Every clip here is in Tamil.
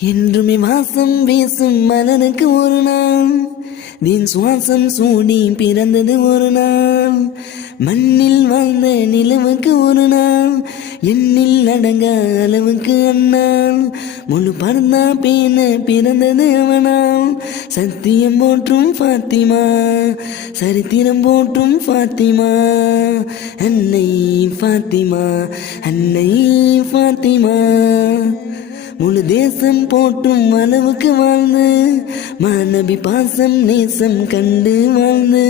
என்றுமே வாசம் வீசும் மலனுக்கு ஒரு நாள். வீண் சுவாசம் சூடி பிறந்தது ஒரு நாள். மண்ணில் வாழ்ந்த நிலவுக்கு ஒரு நாள். எண்ணில் அடங்க அளவுக்கு அண்ணால் முழு பர்தா பேன பிறந்தது அவனால். சத்தியம் போற்றும் ஃபாத்திமா சரித்திரம் போற்றும் ஃபாத்திமா. அன்னை ஃபாத்திமா அன்னை ஃபாத்திமா. முழு தேசம் போற்றும் அளவுக்கு வாழ்ந்து மாணவி பாசம் நேசம் கண்டு வாழ்ந்து.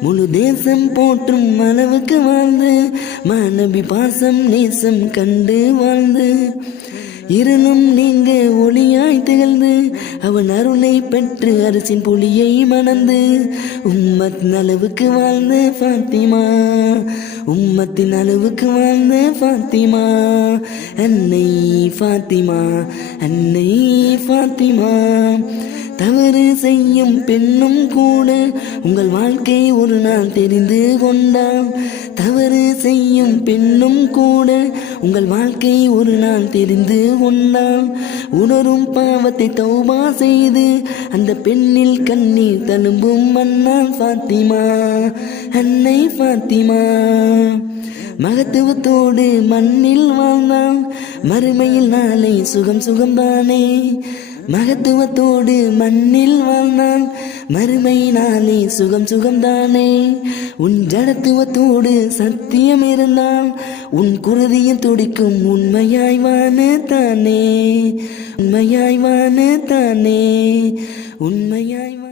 முழு தேசம் போற்றும் அளவுக்கு வாழ்ந்து மாணவி பாசம் நேசம் கண்டு வாழ்ந்து. இருளும் நீங்க ஒளி அவன் அருளை பெற்று அரசின் புலியை மணந்து உம்மத் அளவுக்கு வாழ்ந்த ஃபாத்திமா உம்மத்தின் அளவுக்கு வாழ்ந்த ஃபாத்திமா அன்னை ஃபாத்திமா அன்னை ஃபாத்திமா. தவறு செய்யும் பெண்ணும் கூட உங்கள் வாழ்க்கை ஒரு நாள் தெரிந்து கொண்டால் தவறு செய்யும் பெண்ணும் கூட உங்கள் வாழ்க்கை ஒரு நாள் தெரிந்து கொண்டால் உணரும் பாவத்தை தௌபா செய்து அந்த பெண்ணில் கண்ணீர் தழும்பும் மன்னால் ஃபாத்திமா அன்னை ஃபாத்திமா. மகத்துவத்தோடு மண்ணில் வாழ்ந்தான் மறுமையில் நாளை சுகம் சுகம்தானே. மகத்துவத்தோடு மண்ணில் வாழ்ந்தான். மறுமை நாளே சுகம் சுகம்தானே. உன் ஜடத்துவத்தோடு சத்தியம் இருந்தான் உன் குருதியில் துடிக்கும் உண்மையாய்வானு தானே உண்மையாய்வானு தானே உண்மையாய்வான